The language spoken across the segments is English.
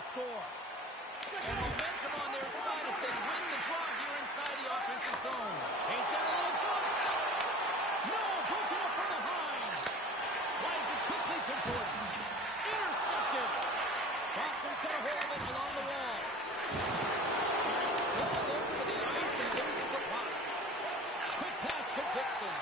the score. And momentum on their side as they win the draw here inside the offensive zone. He's got a little jump. No, broken up from behind. Slides it quickly to Jordan. Intercepted. Boston's got a hold of it along the wall. And he's pulled over to the ice and loses the puck. Quick pass to Dixon.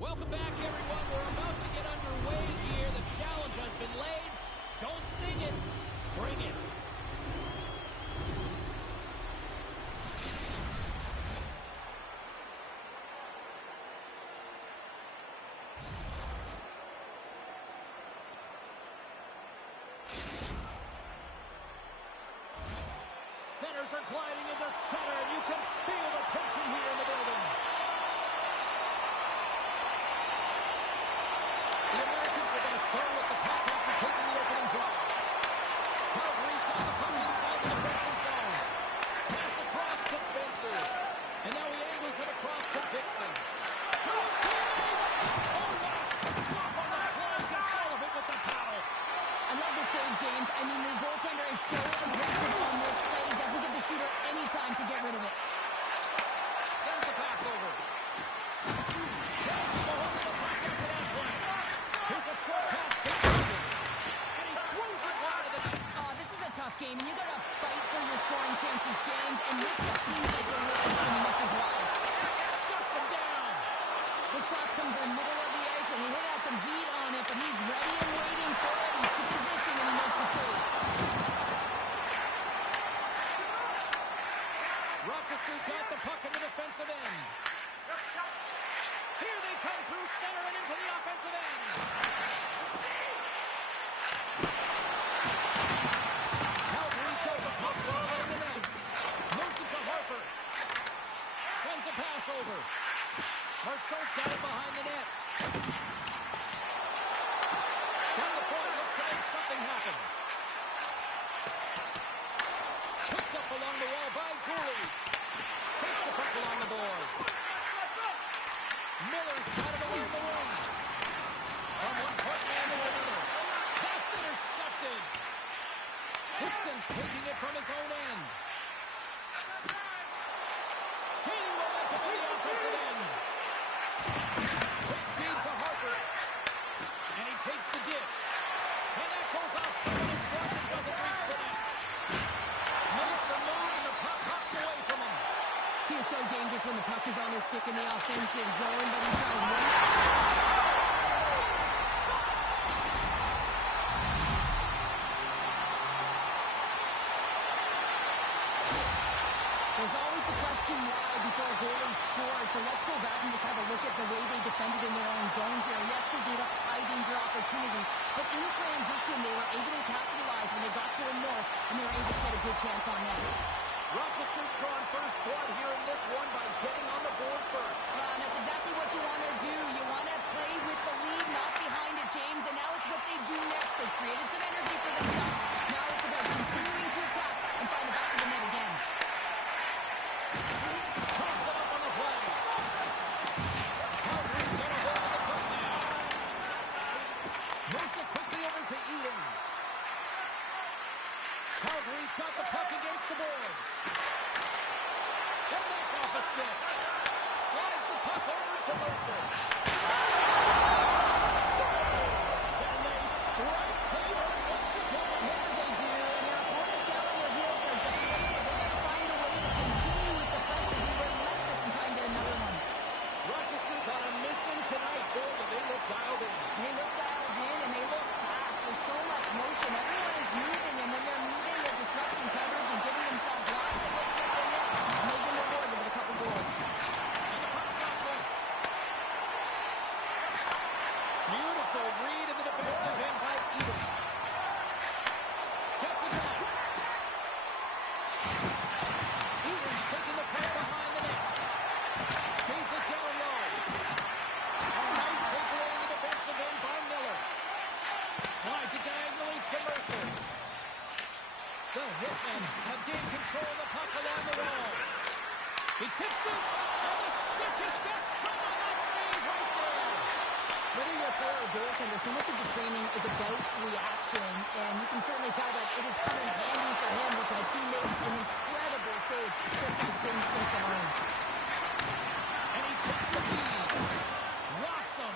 Welcome back, everyone. We're about to get underway here. The challenge has been laid. Don't sing it. Bring it. Centers are gliding into center, and you can feel the tension here in the building. The Americans are going to start with the puck after taking the opening draw. Calgary's got the puck inside the defensive zone. Pass across to Spencer. And now he angles it across to Dixon. Goes to oh, what a stop on the play. Gets all of it with the paddle. I love the save, James. I mean, the goaltender is so aggressive on this play. He doesn't give the shooter any time to get rid of it. Sends the pass over. Here's a short pass to Dixon. And he throws it wide of the net. Oh, this is a tough game, and you got to fight for your scoring chances, James. And this just seems like a race when he misses wide. Shuts him down. The shots come to the middle of the ice, and he has some heat on it, but he's ready and waiting for it. He's to position, and he makes the save. Rochester's got the puck in the defensive end. Here they come through center and into the offensive end. Calgary's got the puck well in the net. Moves it to Harper. Sends a pass over. Marchand's got it behind the net. Down the point, looks to make something happen. Picked up along the wall by Cooley. Takes the puck along the boards. Miller's got it away in the wing. From one point man to another. That's intercepted. Dixon's taking it from his own end. Gaining momentum in the offensive end. Quick feed to Harper. And he takes the dish. And that goes off someone in front and doesn't reach the net. Makes a move and the puck hops away from him. He is so dangerous when the puck is on his stick in the offensive zone, but he tries one. There's always the question why before a goalie scores, so let's go back and just have a look at the way they defended in their own zone here. Yes, they gave up high danger opportunity, but in transition they were able to capitalize when they got going north, and they were able to get a good chance on that. Rochester's drawn first blood here in this one by getting on the board first. And that's exactly what you want to do. You want to play with the lead, not behind it, James, and now it's what they do next. They've created some energy for themselves. Now it's about continuing to attack and find the back of the net again. Toss it up on the play. Calgary's got a hold of the puck now. Moves it quickly over to Eden. Calgary's got the puck against the boards. And that's off a stick. Slides the puck over to Mercer. reversal. Read in the defensive end by Eden. Gets it back. Eden's taking the puck behind the net. Feeds it down low. A nice takeaway in the defensive end by Miller. Slides it diagonally to Mercer. The Hitmen have gained control of the puck along the wall. He tips it, and the stick is best friend on that save right there. Whether you're a player or goaltender, so much of the training is about reaction, and you can certainly tell that it is coming handy for him because he makes an incredible save just by sitting so alone. And he takes the lead. Rocks him.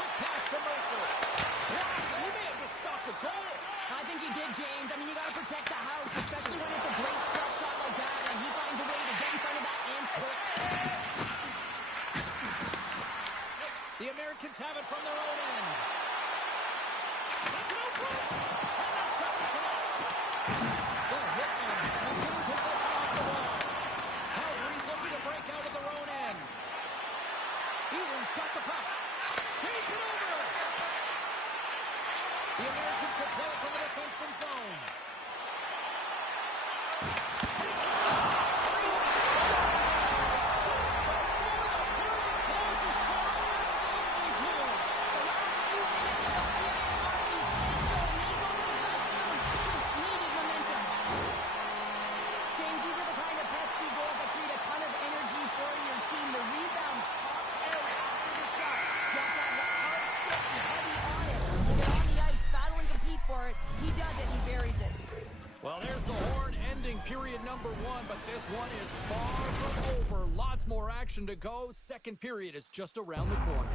Quick pass to Mercer. He may have just stopped the goal. I think he did, James. I mean, you got to protect the house, especially when it's a great threat shot like that, and he finds a way to get in front of that and quick. The Americans have it from their own end. That's an open. And that doesn't connect. The Hitmen have gained possession off the wall. Calgary's looking to break out of their own end. Eden's got the puck. Feeds it over. The Americans will play it from the defensive zone. Takes a shot. Well, there's the horn ending period number 1, but this one is far from over. Lots more action to go. Second period is just around the corner.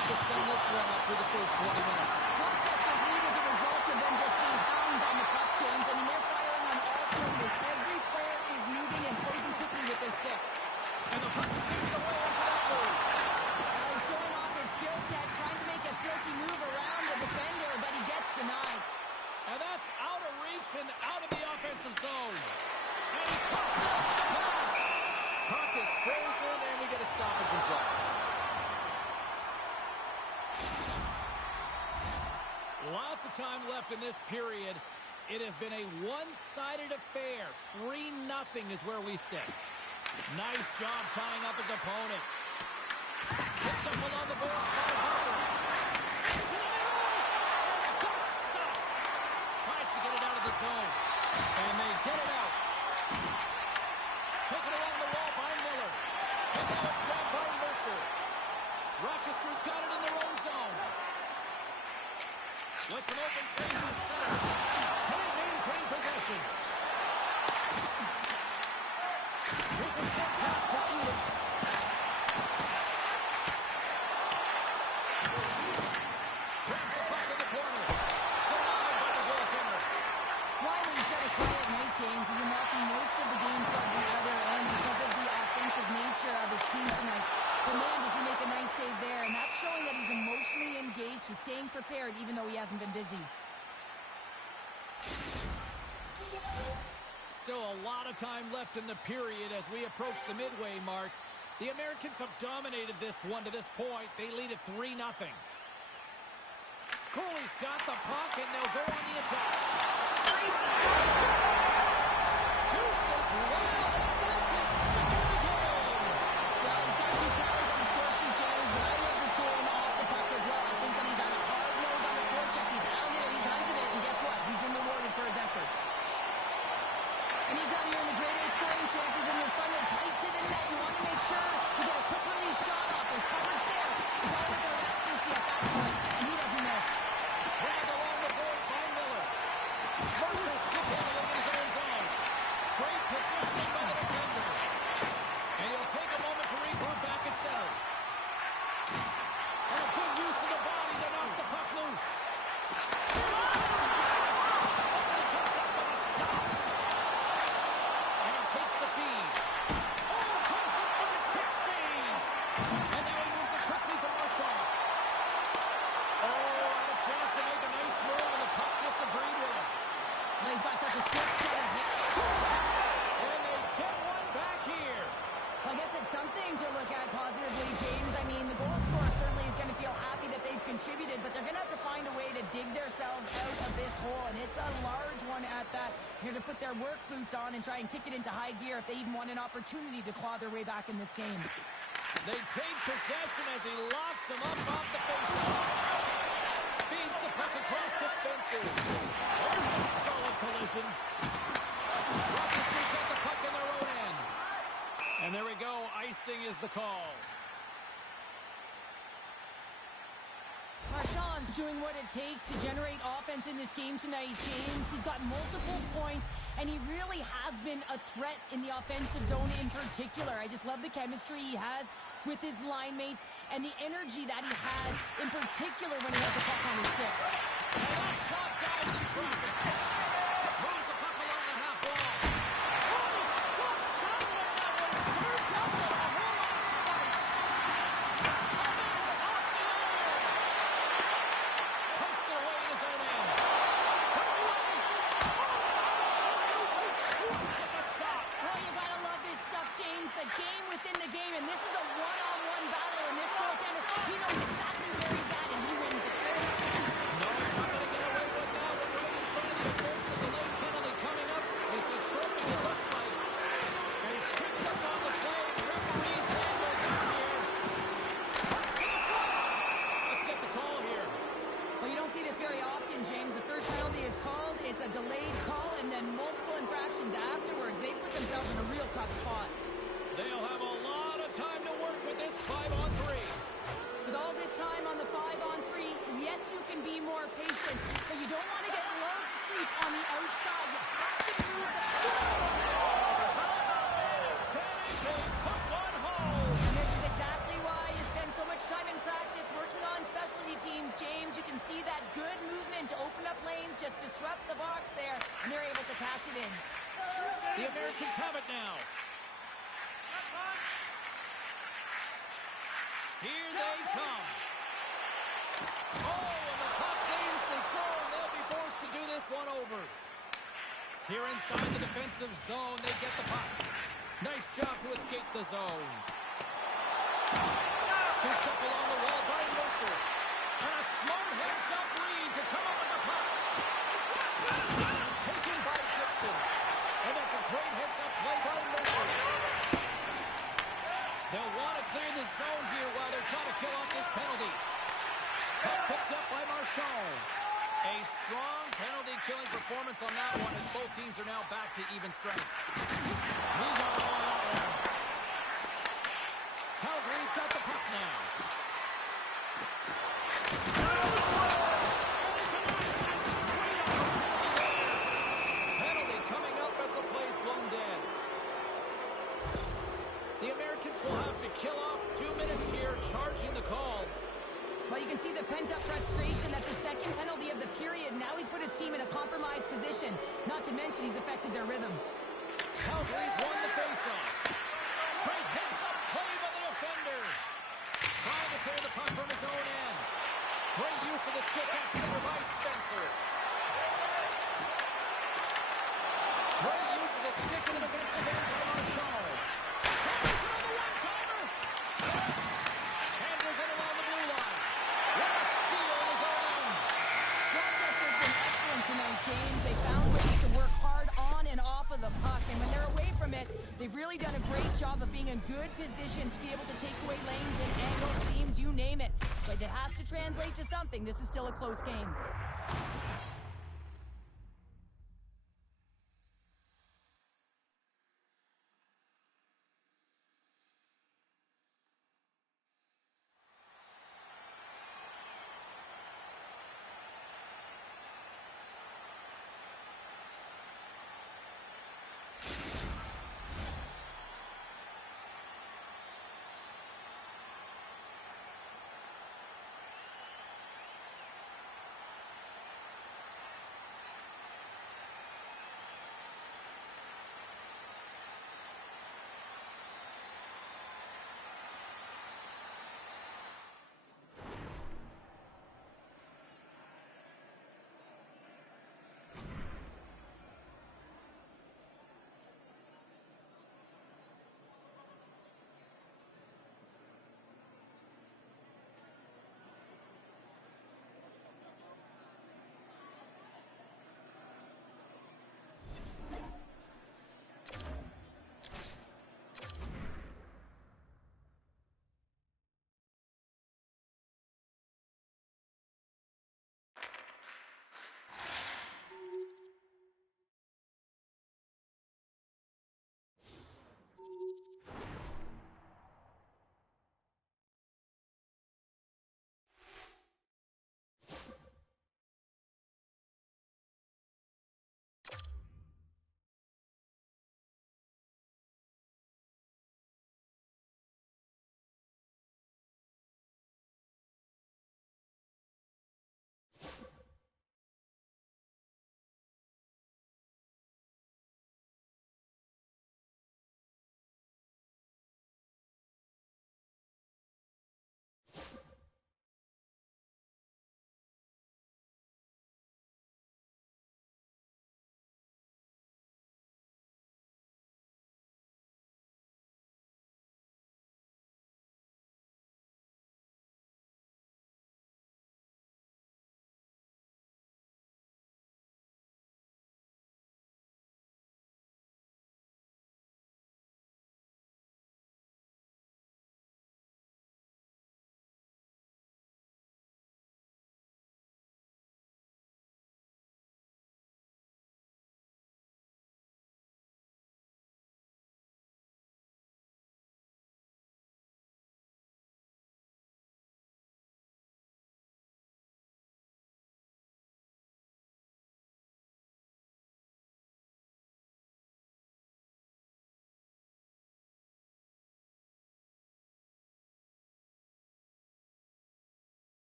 To send this one up through the first 20 minutes. Rochester's lead is a result of them just being hounds on the puck, James. I mean, they're firing on all cylinders. Every player is moving and closing quickly with their stick. And the puck skips away after that move. He's showing off his skill set, trying to make a silky move around the defender, but he gets denied. And that's out of reach and out of the offensive zone. And he cuts it up with the pass. Puck is frozen, and we get a stoppage in play. Lots of time left in this period. It has been a one-sided affair. 3-0 is where we sit. Nice job tying up his opponent. Picked up along the board by Harper. Sends it to the middle. And got stopped. Tries to get it out of the zone. And they get it out. Taken along the wall by Miller. And now it's grabbed by Mercer. Rochester's got it in their own zone. With some open space in the center. Can't maintain possession. Here's a short pass to Eden. Grabs the puck in the corner. Denied by the goaltender. Riley's got a quiet night, James. He's been watching most of the game from the other end because of the offensive nature of his team tonight. But man, does he make a nice save there, and that's showing that he's emotionally engaged. He's staying prepared even though he hasn't been busy. Still a lot of time left in the period as we approach the midway mark. The Americans have dominated this one to this point. They lead at 3-0. Cooley's got the puck, and they'll go on the attack. Deuces, wow, that's his second of the game. Well, he's got 2 tallies on the score sheet, James, but I love this game off the puck as well. I think that he's on a hard nose on the forecheck. He's hounded it, he's hunted it, and guess what? He's been rewarded for his efforts. Anytime you're in the grade A scoring chances and you're front and tight to the net, you want to make sure you get a quick release shot off. There's coverage there. He's all about accuracy at that point, and he doesn't miss. Grab along the board by Miller. Mercer stick handling in his own zone. Great positioning by the defender. And he'll take a moment to regroup back at center. And a good use of the body to knock the puck loose. Contributed, but they're going to have to find a way to dig themselves out of this hole, and it's a large one at that. They're going to put their work boots on and try and kick it into high gear if they even want an opportunity to claw their way back in this game. They take possession as he locks him up off the faceoff. Feeds the puck across to Spencer. There's a solid collision. Rochester's got the puck in their own end. And there we go. Icing is the call. Marchand's doing what it takes to generate offense in this game tonight, James. He's got multiple points, and he really has been a threat in the offensive zone in particular. I just love the chemistry he has with his line mates and the energy that he has in particular when he has the puck on his stick. And that shot dives in traffic. Moves the puck along the half wall. Oh, he stops that one. That was served up with a whole lot of spice. And there's a puck in the air. Pokes it away in his own end. Comes away. Oh, with the stop. Oh, you gotta love this stuff, James. The game within the game, and this is a one-on-one battle, and this goaltender, he knows exactly where he's at, and he wins it. No, he's not going to get away with that one right in front of the official. The late penalty coming up. It's a tripping, it looks like. And he's tripped up on the play. Referee's hand goes out here. Puck's to the foot. Let's get the call here. Well, you don't see this very often, James. The first penalty is called, it's a delayed call, and then multiple infractions afterwards. They put themselves in a real tough spot. They'll have a lot of time to work with this 5-on-3. With all this time on the 5-on-3, yes, you can be more patient, but you don't want to get lulled to sleep on the outside. You have to move the And this is exactly why you spend so much time in practice working on specialty teams, James. You can see that good movement to open up lanes, just disrupt the box there, and they're able to cash it in. The Americans have it now. Here they come. Oh, and the puck leaves the zone. They'll be forced to do this one over. Here inside the defensive zone, they get the puck. Nice job to escape the zone. Scooped up along the wall by Mercer. And a smart heads-up read to come up with the puck. Taken by Dixon. And that's a great heads-up play by Mercer. They'll want to clear the zone here while they're trying to kill off this penalty. Puck picked up by Marchand. A strong penalty-killing performance on that one as both teams are now back to even strength. He got all of that one. Calgary's got the puck now. Penalty coming up as the play's blown dead. The Americans will have to kill off 2 minutes here, charging the call. Well, you can see the pent-up frustration. That's the second penalty of the period. Now he's put his team in a compromised position. Not to mention he's affected their rhythm. Calgary's won the faceoff. Great heads-up play by the defender. Trying to clear the puck from his own end. Great use of the stick at center by Spencer. Great use of the stick in the defensive end by Marchand. Another one-timer. in good position to be able to take away lanes and angle seams, you name it. But it has to translate to something. This is still a close game.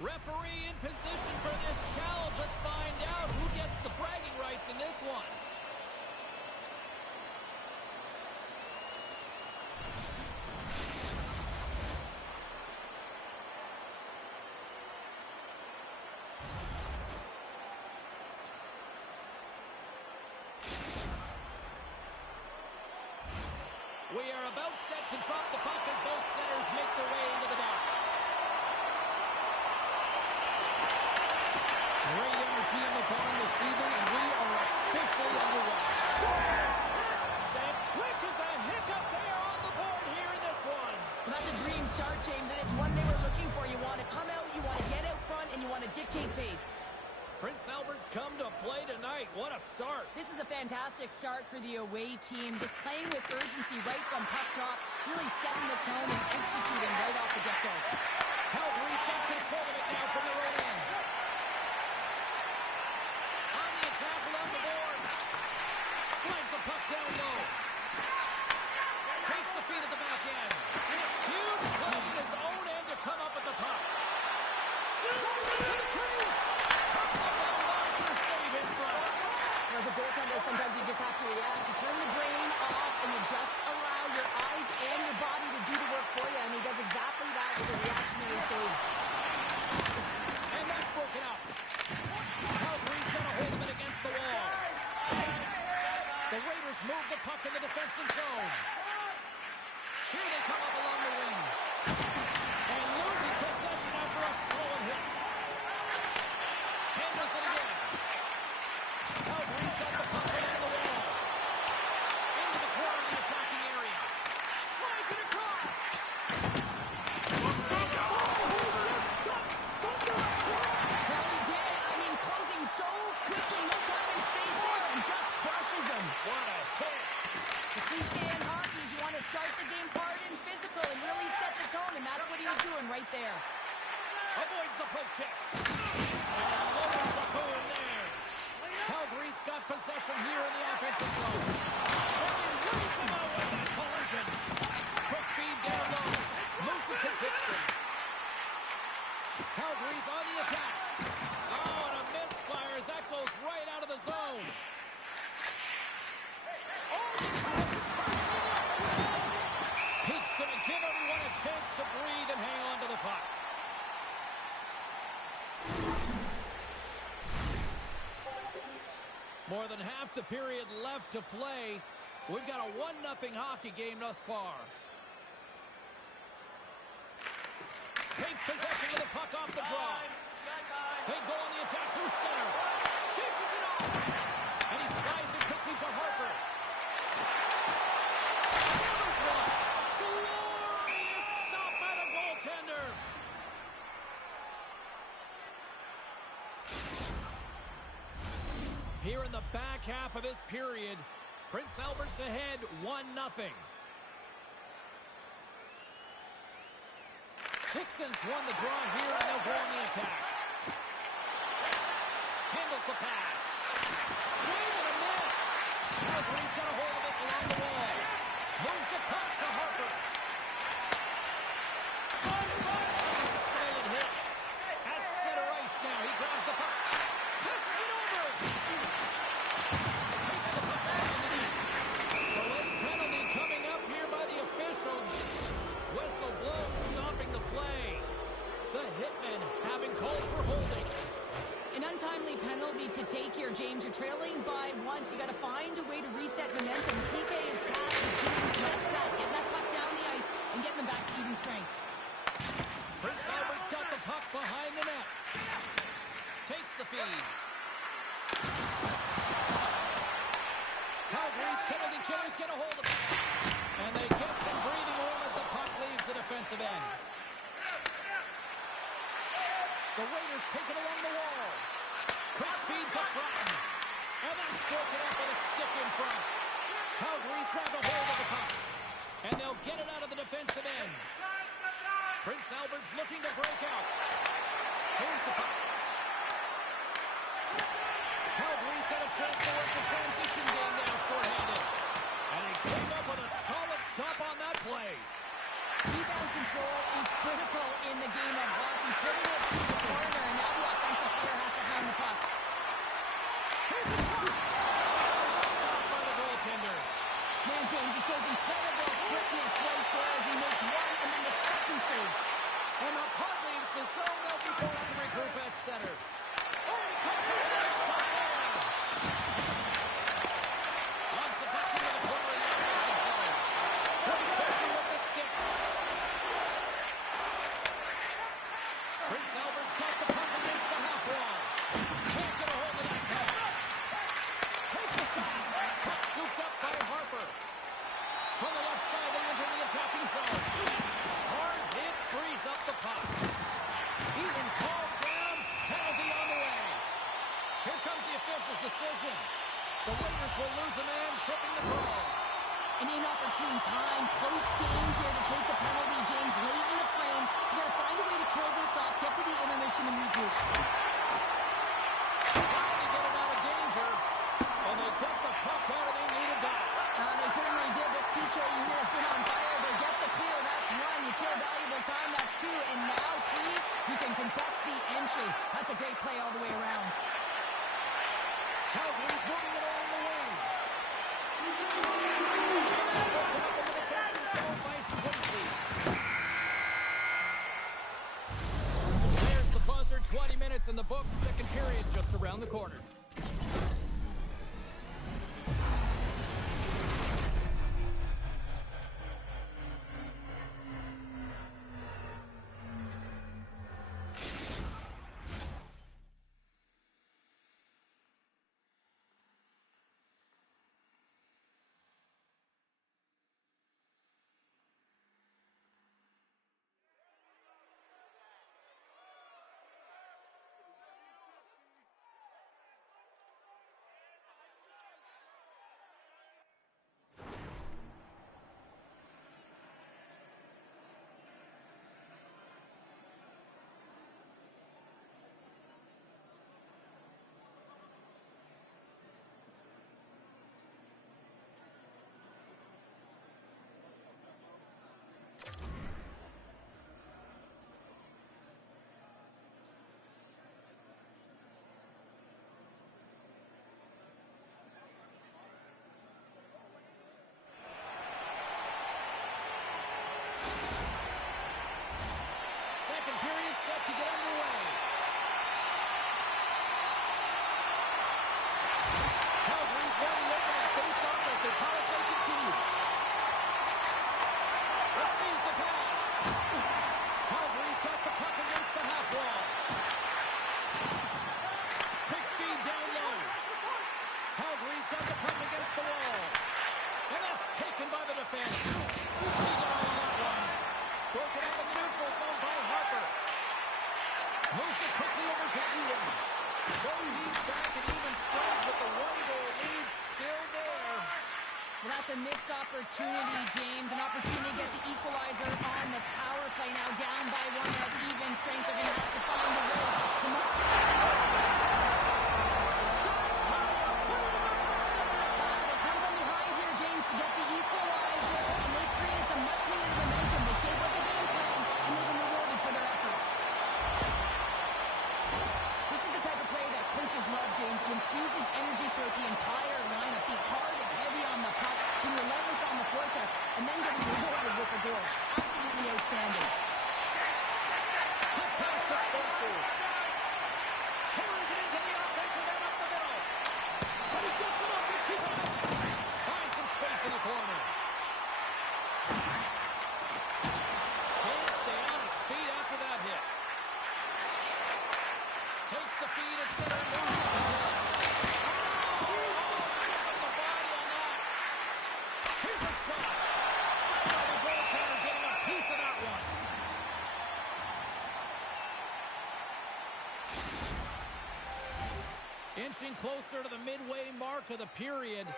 Referee in position for this challenge. Let's find out who gets the bragging rights in this one. We are about set to drop the puck as both centers make their way into the dock. Great energy in the barn this evening, and we are officially underway. Sent quick as a hiccup there on the board here in this one. Well, that's a dream start, James, and it's one they were looking for. You want to come out, you want to get out front, and you want to dictate pace. Prince Albert's come to play tonight. What a start. This is a fantastic start for the away team. Just playing with urgency right from puck drop, really setting the tone and executing right off the get-go. Calgary's got control of it now from the right end. On the attack along the boards. Slides the puck down low. Takes the feed at the back end. Huge play in his own end to come up with the puck. Drives it to the crease. Pucks up and monster save in front. As a goaltender, sometimes you just have to react. You turn the brain off and you just allow your eyes and your body to do the work for you. And he does exactly that with a reactionary save. And that's broken up. Calgary's got a hold of it against the wall. The Raiders move the puck in the defensive zone. Here they come up along the wing. And loses possession after a slow hit. Handles it again. Calgary's got the puck along the wall. Into the corner of the attacking area. Slides it across. Well, he did. I mean, closing so quickly, no time and space there, and just crushes him. What a hit. The cliche in hockey is you want to start the game hard and physical and really set the tone, and that's what he was doing right there. Avoids the poke check. And lowers the boom there. Calgary's got possession here in the offensive zone. And he rips him out with that collision. Quick feed down low. Moves it to Dixon. Calgary's on the attack. Oh, and a misfire as that goes right out of the zone. Peake's going to give everyone a chance to breathe and hang on to the puck. More than half the period left to play. We've got a 1-0 hockey game thus far. Takes possession of the puck off the draw. They go on the attack through center. Dishes it off. And he slides it quickly to Harper. Hammers one. Glorious stop by the goaltender. Here in the back half of this period, Prince Albert's ahead 1-0. Dixon's won the draw here, and they'll go on the attack. Handles the pass. Swing and a miss. Calgary's got a hold of it along the wall. Moves the puck to Harper. Solid hit. At center ice now. He grabs the puck. Passes it over. Takes the puck out in the net. Delayed penalty coming up here by the officials. Whistle blows, stopping the play. The hitman having called for holding. An untimely penalty to take here, James. You're trailing by once. You got to find a way to reset momentum. PK is tasked with doing just that. Getting that puck down the ice and getting them back to even strength. Prince Albert's got the puck behind the net. Takes the feed. Calgary's penalty killers get a hold of it. And they get some breathing room as the puck leaves the defensive end. The Raiders take it along the wall. Quick feed to Fratton. And that's broken up with a stick in front. Calgary's grabbed a hold of the puck. And they'll get it out of the defensive end. Prince Albert's looking to break out. Here's the puck. Calgary's got a chance to work the transition game now shorthanded. And he cleaned up with a solid stop on that play. Rebound control is critical in the game of hockey. Putting it to the corner, and now the offensive player has to find the puck. Here's the shot. Stop by the goaltender. Man, James, he shows incredible quickness right there as he makes one and then the second save. And the puck leaves the zone. They'll be forced to regroup at center. Oh, he comes over there. Stop there. Launch the puck into the corner of the offensive zone. got the puck against the half wall. Can't get a hold of that pass. Takes a shot. Puck scooped up by Harper. From the left side, they enter the attacking zone. Hard hit frees up the puck. Eden's hauled down. Penalty on the way. Here comes the official's decision. The Raiders will lose a man, tripping the call. An inopportune time, close game here to take the penalty, James, late in the frame. You got to find a way to kill this off, get to the intermission and regroup. Trying to get it out of danger, and they get the puck out of the needed back. They certainly did. This PK unit has been on fire. They get the clear. That's one. You kill valuable time. That's two. And now three. You can contest the entry. That's a great play all the way around. Calgary's moving it along the wing. And that's broken up in the defensive zone by Swayze. There's the buzzer. 20 minutes in the books. Second period just around the corner. To get underway. Calgary's won the opening face-off as their power play continues. Receives the pass. Calgary's got the puck against the half wall. Quick feed down low. Calgary's got the puck against the wall. And that's taken by the defense. He got on that one. Broken up in the neutral zone by Harper. Moves it quickly over to Eden. Both teams back at even strength, but the one-goal lead still there. Well, that's a missed opportunity, James. An opportunity to get the equalizer on the power play. Now down by one at even strength. They're going to have to find a way to muster that. They come from behind here, James, to get the equalizer, and they created some much-needed momentum. They stayed with the game plan, and they've been rewarded for their efforts. This is the type of play that coaches love, James. It infuses energy throughout the entire lineup. Be hard and heavy on the puck, be relentless on the forecheck, and then getting rewarded with a goal. Absolutely outstanding. Quick pass to Spencer. Carries it into the offensive end up the middle. But he gets it up to keep it up. Finds some space in the corner. Can't stay on his feet after that hit. Takes the feed at center and moves up his head. Gets up the body on that. Here's a shot. Stopped by the goaltender, getting a piece of that one. Inching closer to the midway mark of the period.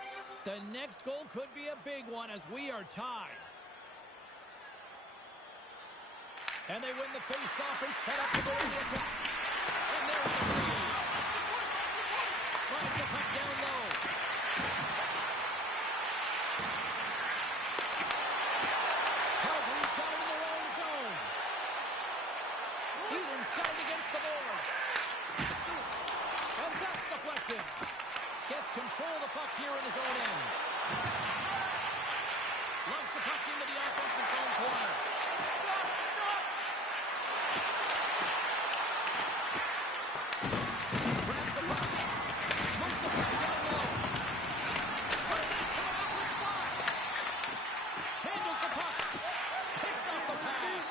The next goal could be a big one as we are tied. And they win the face-off and set up to go in the attack. And there's the save. Slides the puck down low. Calgary's got it in their own zone. Eden's got it against the boards. And that's deflected. Gets control of the puck here in his own end. Loves the puck into the offensive zone corner. Grabs the puck. Moves the puck down low. Handles the puck. Picks up the pass.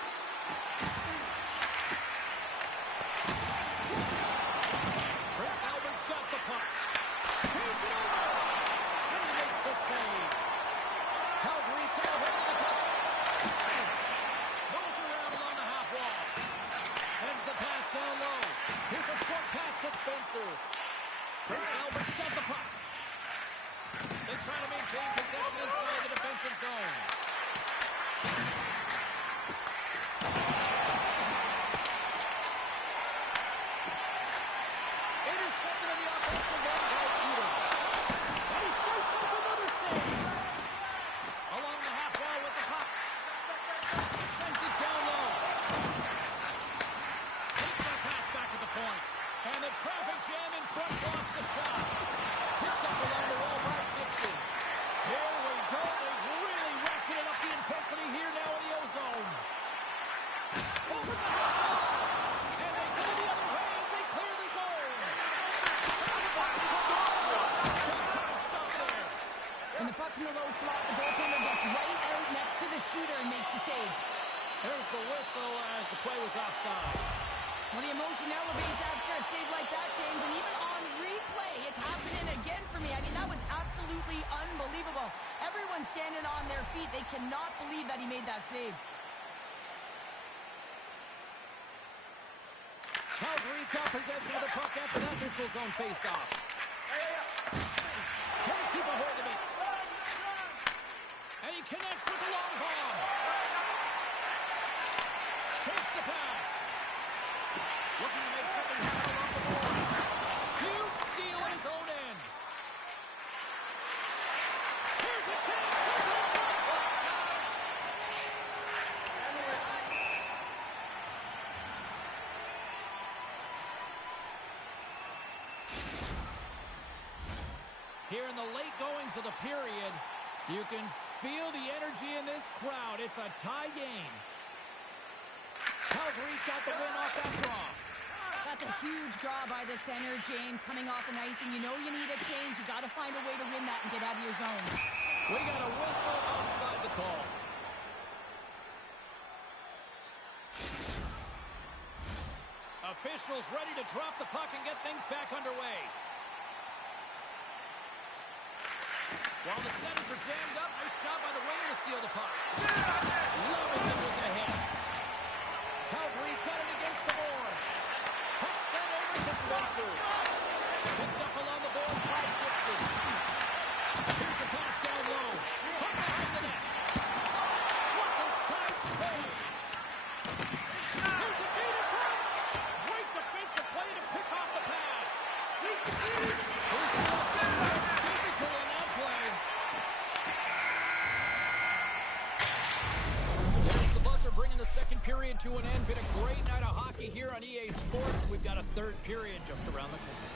possession inside the defensive zone. Intercepted on the offensive line by Eden. And he fights off another save. Along the half wall with the puck. Sends it down low. Takes that pass back at the point. And the traffic jam in front blocks the shot. Picked up along the wall by Dixon. Here we go. They've really ratcheted up the intensity here now in the O-zone. Over the half wall. And they go the other way as they clear the zone. Stop there. And the puck's in the low slot. The goaltender gets right out next to the shooter and makes the save. There's the whistle as the play was offside. Well, the emotion elevates after a save like that, James, and even on replay, it's happening again for me. I mean, that was absolutely unbelievable. Everyone's standing on their feet. They cannot believe that he made that save. Calgary's got possession of the puck after that neutral zone face-off. Can't keep a hold of it. And he connects with the long ball. Takes the pass. Looking to make something happen along the boards. Huge steal in his own end. Here's a chance. Here's a front. Here in the late goings of the period, you can feel the energy in this crowd. It's a tie game. Calgary's got the win off that draw. That's a huge draw by the center, James, coming off an icing. You know you need a change. You got to find a way to win that and get out of your zone. We got a whistle offside the call. Officials ready to drop the puck and get things back underway. While the centers are jammed up, nice job by the winger to steal the puck. Levels it with the hit. Calgary's got it against the boards. Puck sent over to Spencer. Picked up along the boards by Dixon. Here's a pass down low. Puck behind the net. What a side save. Here's a feed in front. Great defensive play to pick off the pass. Here's physical in that play. There's the buzzer bringing the second period to an end. Been a great night of hockey here on EA Sports. We've got a third period just around the corner.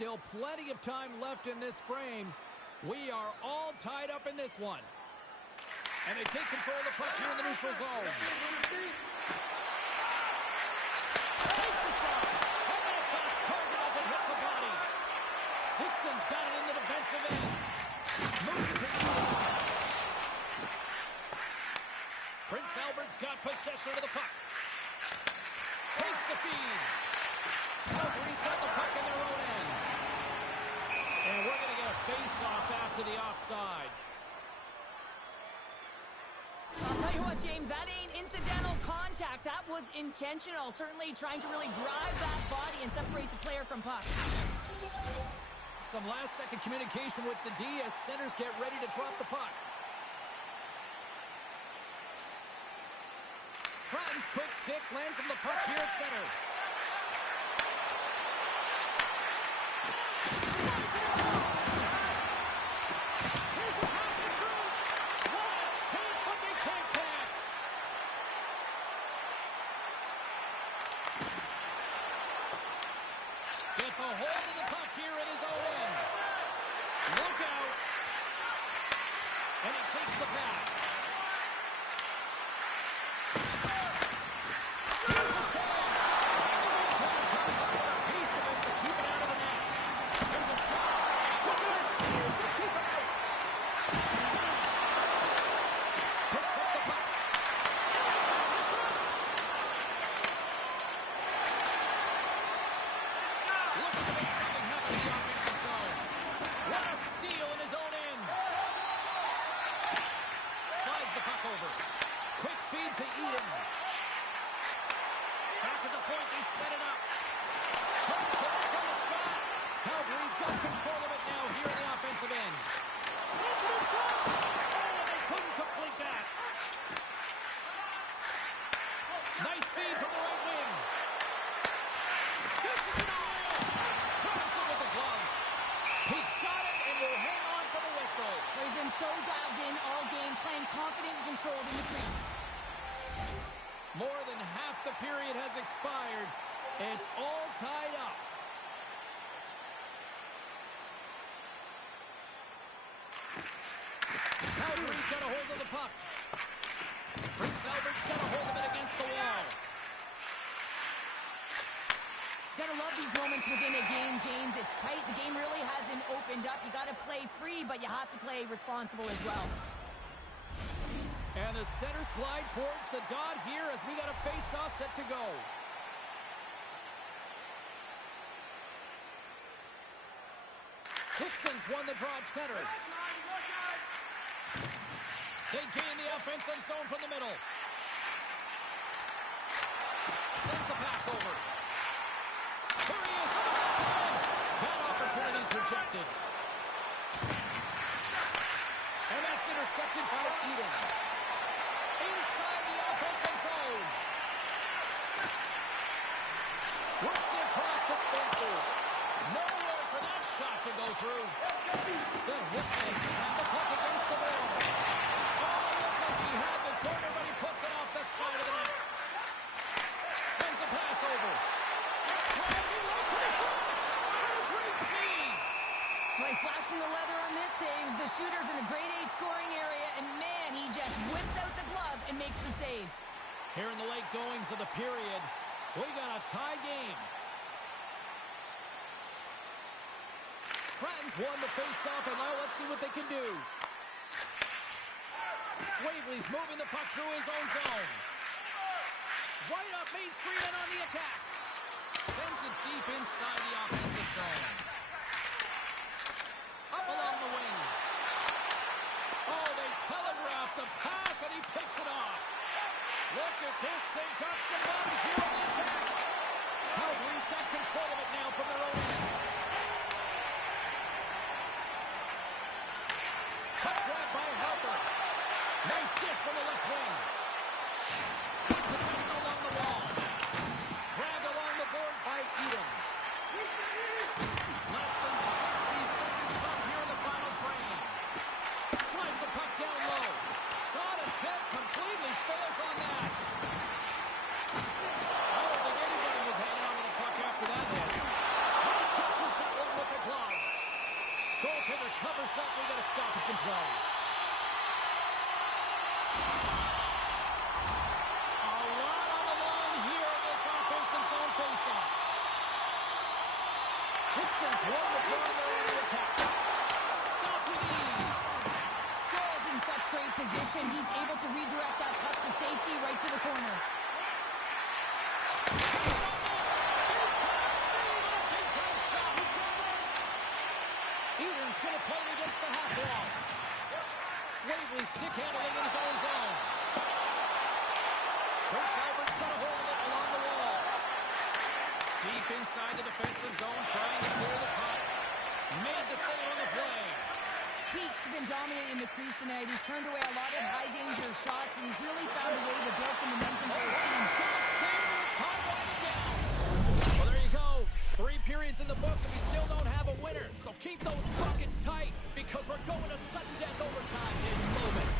Still plenty of time left in this frame. We are all tied up in this one. And they take control of the puck here in the neutral zone. Takes a shot. And that's off target as it hits the body. Dixon's got it in the defensive end. Moves it to Eden. Prince Albert's got possession of the puck. Takes the feed. Calgary's got the puck in their own end. And we're going to get a face-off after the offside. I'll tell you what, James, that ain't incidental contact. That was intentional. Certainly trying to really drive that body and separate the player from puck. Some last-second communication with the D as centers get ready to drop the puck. Franz, quick stick, lands him the puck here at center. Here's a pass to Cruz. What a chance, but they can't connect. Gets a hold of the puck here in his own end. Look out. And he takes the pass. Here's a chance. The goaltender comes up with a piece of it to keep it out of the net. There's a shot. With a save to keep it out. Picks up the puck. Looking to make something happen in the offensive zone. What a steal in his own end. Slides the puck over. Quick feed to Eden. Back at the point, they set it up. Turn correct on the shot. Calgary's got control of it now here in the offensive end. Sends it in front. Oh, they couldn't complete that. Nice feed from the right wing. Dishes it all. Throws it with the glove. He's got it and will hang on for the whistle. He's been so dialed in all game, playing confident and controlled in the crease. More than half the period has expired. It's all tied up. Calgary's got a hold of the puck. Prince Albert's got a hold of it against the wall. Gotta love these moments within a game, James. It's tight. The game really hasn't opened up. You gotta play free, but you have to play responsible as well. And the centers glide towards the dot here as we got a face-off set to go. Dixon's won the draw at center. They gain the offensive zone from the middle. Sends the pass over. Here he is. That opportunity's rejected. And that's intercepted by Eden. Inside the offensive zone. Works it across to Spencer. Nowhere for that shot to go through. The hitman had the puck against the wall. Oh, looked like he had the corner, but he puts it off the side of the net. Sends a pass over. Driving right to the front. What a great save. Well, he's flashing the leather on this save. The shooter's in a grade A scoring area, and man, he just whips out the glove and makes the save. Here in the late goings of the period, we got a tie game. Friends won the face-off, and now let's see what they can do. Swavely's moving the puck through his own zone. Right up Main Street and on the attack. Sends it deep inside the offensive zone. Up along the wing. Oh, they telegraph the pass, and he picks it off. Look at this. They've got some bodies here on the attack. Calgary's got control of it now from their own end. Puck grab by Harper. Nice dish from the left wing. Good possession along the wall. Grabbed along the board by Eden. Less than 60 seconds left here in the final frame. Slides the puck down low. Shot attempt completely fails on that. Pacers won the draw there on the attack. Stop with ease. Stroll's in such great position. He's able to redirect that puck to safety right to the corner. Eden's going to play it against the half wall. Swavely stick handling in his own zone. Prince Albert's got a hold of it along the wall. Deep inside the defensive zone, trying to clear the puck. Made the save on the play. Pete's been dominating the crease tonight. He's turned away a lot of high-danger shots, and he's really found a way to build some momentum for his team. Time winding down. Well, there you go. 3 periods in the books, and we still don't have a winner. So keep those buckets tight, because we're going to sudden death overtime in moments.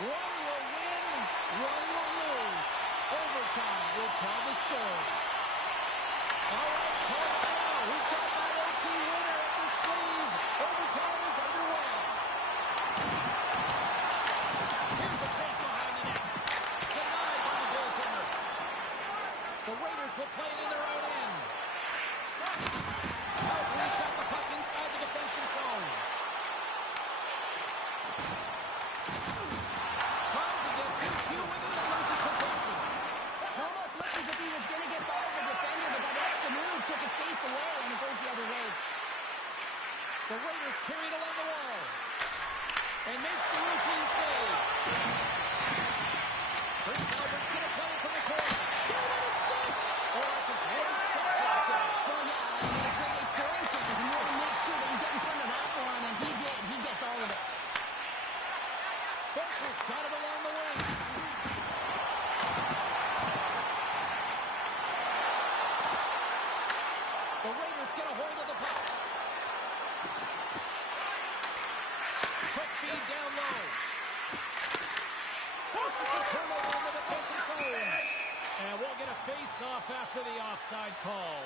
One will win, one will lose. Overtime will tell the story. All right, call it now. Who's got that OT winner up the sleeve? Overtime is underway. Here's a chance behind the net. Denied by the goaltender. The Raiders will play it in their own end. Calgary's got the puck inside the defensive zone. Took his face away, and it goes the other way. The Raiders carried along the wall. And makes the routine save. Prince Albert's going to play it from the corner. Get it on a stick! Oh, that's a great shot block there. Well, yeah, I mean, it's great a scoring chance, and you want to make sure that you get in front of that for him, and he did. He gets all of it. Spencer's got it along the wing. The Raiders get a hold of the puck. Quick feed down low. Forces the turnover in the defensive zone. And we'll get a face-off after the offside call.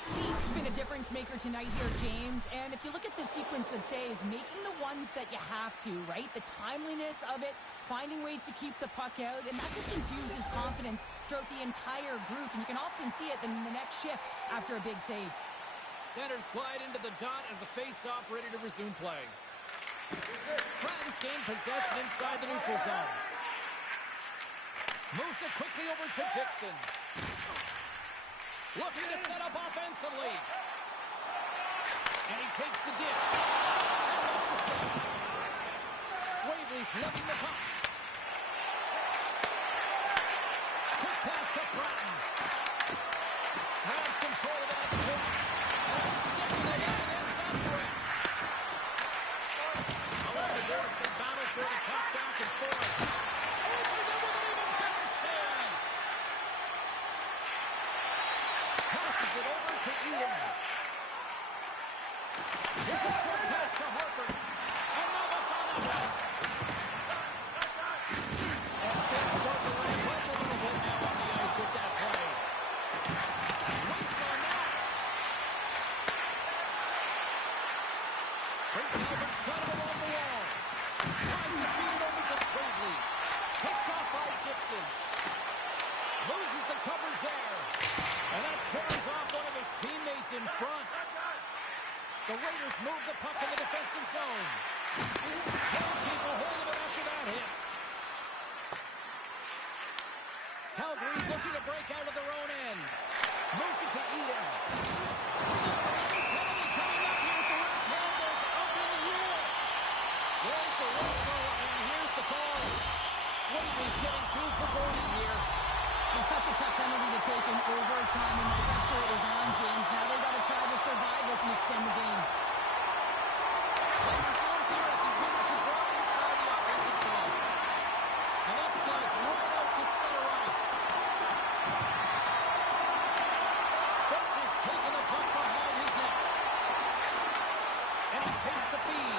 He's been a difference maker tonight here, James. And if you look at the sequence of saves, making the ones that you have to, right? The timeliness of it, finding ways to keep the puck out, and that just infuses confidence throughout the entire group. And you can often see it in the next shift after a big save. Centers glide into the dot as a face-off ready to resume play. Friends gain possession inside the neutral zone. Moves it quickly over to Dixon. Looking to set up offensively. And he takes the dish. And makes the save. Swavely's lugging the puck. Quick pass to Bratton. Has control of it at the point. And sticking it in against that threat. Along the boards, they battle for the puck back and forth. Answers it with an even better save. Passes it over to Eden. Here's a short pass to Harper. And not much on that one. And things start to ramp up a little bit now on the ice with that play. Waits on that. Prince Albert's got him along the wall. Tries to feed it over to Swavely. Picked off by Dixon. Loses the coverage there. And that carries off one of his teammates in front. The Raiders move the puck in the defensive zone. Can't keep a hold of it after that hit. Calgary's looking to break out of their own end. Moves it to Eden. like in overtime when the pressure is on, James. Now they've got to try to survive this and extend the game. Playing zones here as he wins the draw inside the offensive zone. And that slides right out to center ice. Spence is taking the puck behind his net. And he takes the feed.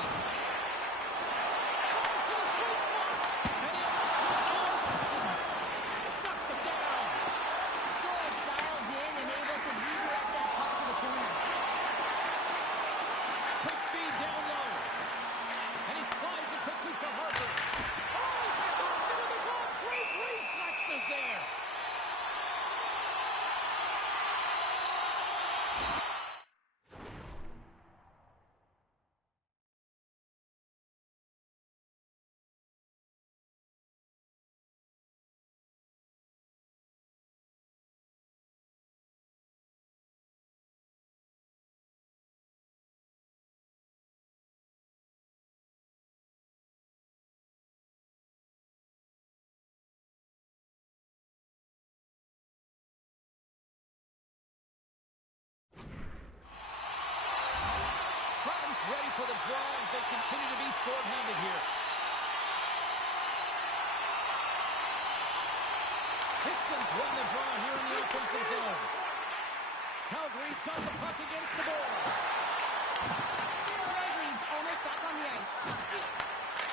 Tries to the sweet spot. And he elects to explore his options. Shuts it down. Stoy's dialed in and able to redirect that puck to the corner. Quick feed down low. And he slides it quickly to Harper. Oh, he stops it with a glove. Great reflexes there. Friends ready for the draw as they continue to be shorthanded here. Dixon's won the draw here in the offensive zone. Calgary's got the puck against the boards. Quigley's almost back on the ice.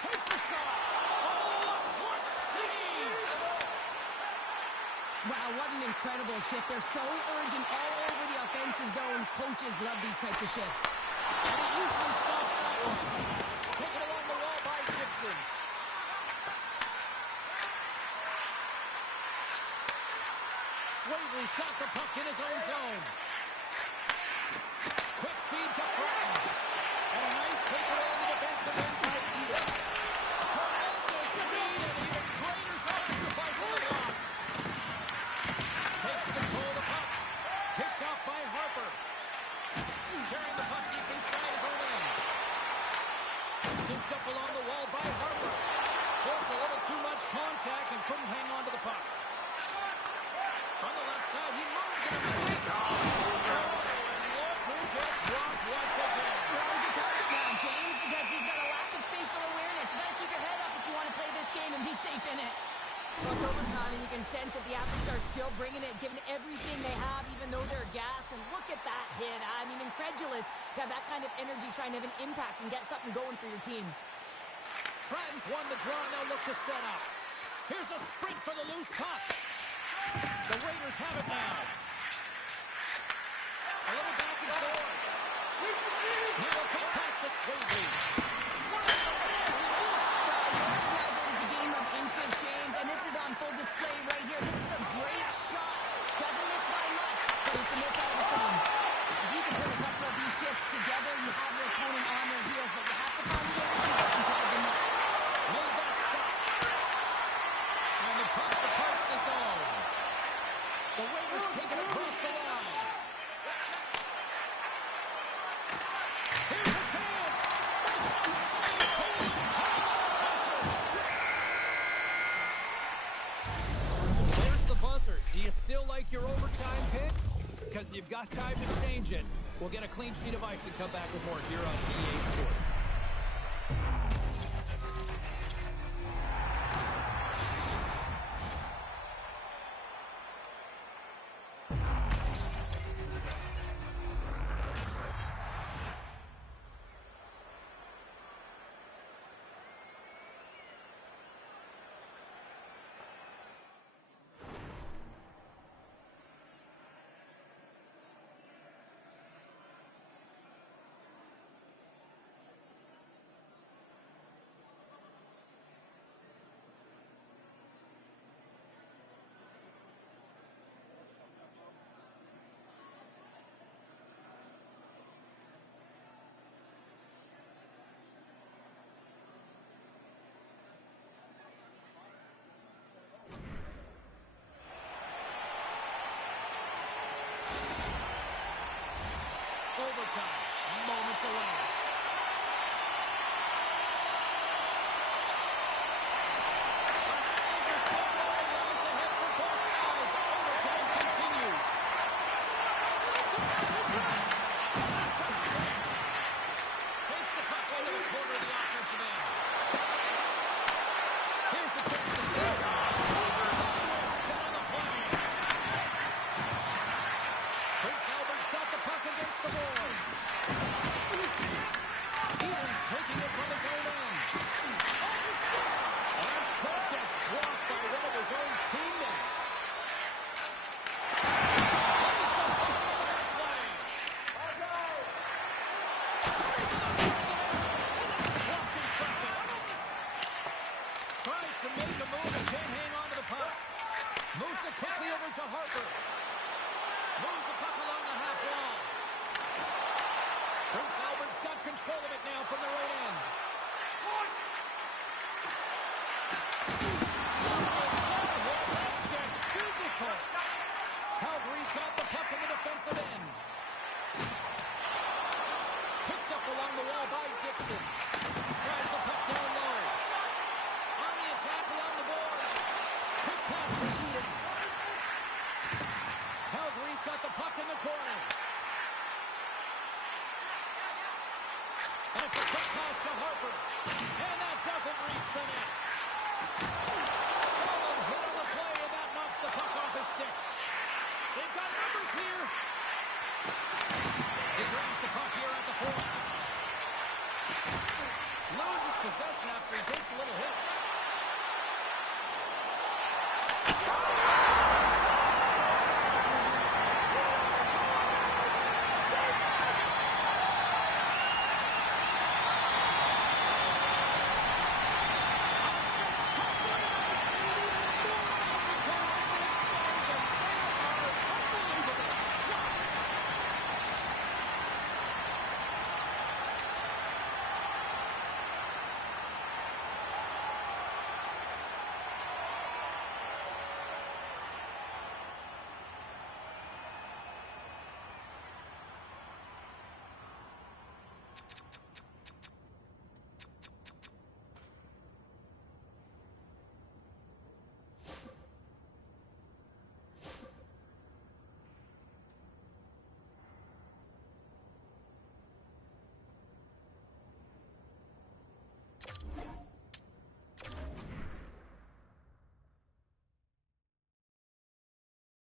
Takes the shot. Oh, a clutch save! Wow, what an incredible shift. They're so urgent all over the offensive zone. Coaches love these types of shifts. And he usually stops that one. Taken along the wall by Gibson. Swavely's got the puck in his own zone. Quick feed to Fratton. And a nice takeaway on the defensive end by Eder. Tremendous read and even greater sacrifice on the block. Takes control of the puck. Picked up by Harper. Carrying the puck deep inside his own end. Scooped up along the wall by Harper. Just a little too much contact and couldn't hang on to the puck. On the left side, he moves and a take off. And look who gets dropped once again. Well, he's a target now, James, because he's got a lack of spatial awareness. You got to keep your head up if you want to play this game and be safe in it. So it's overtime, and you can sense that the athletes are still bringing it, giving everything they have, even though they're gassed. And look at that hit. I mean, incredulous to have that kind of energy trying to have an impact and get something going for your team. Friends won the draw, now look to set up. Here's a sprint for the loose puck. The Raiders have it now. A little back and forth. Now a quick pass to Swavely. It's a game of inches, James, and this is on full display right here. This is a great shot. Doesn't miss by much, but it's a miss out of the same. If you can put a couple of these shifts together, you have your opponent on their heels, but you have to find a way to tag them up. Made that stop. And the puck departs the zone. The Raiders take it across the line. Here's a chance. Makes a save. Holding pressure. There's the buzzer. Do you still like your overtime pick? Because you've got time to change it. We'll get a clean sheet of ice and come back with more here on EA Sports. Overtime, moments away. A sinker step line lies ahead for both sides. Overtime continues. Takes the puck into the corner of the offensive end. Here's the chance to save. Spin on the play. Prince Albert's got the puck against the boards. Eden's taking it from his own end. That shot gets blocked by one of his own teammates. Plays the puck into that play. Blocked in traffic. Tries to make a move and can't hang on to the puck. Moves it quickly over to Harper. Moves the puck along the half wall. Prince Albert's got control of it now from their own end. Let's get physical. Calgary's got the puck in the defensive end. Picked up along the wall by Dixon. Slides the puck down low. On the attack along the boards. Quick pass to Eden. Calgary's got the puck in the corner. And it's a quick pass to Harper. And that doesn't reach the net. Solid hit on the play, and that knocks the puck off his stick. They've got numbers here. He grabs the puck here at the point. Loses possession after he takes a little hit.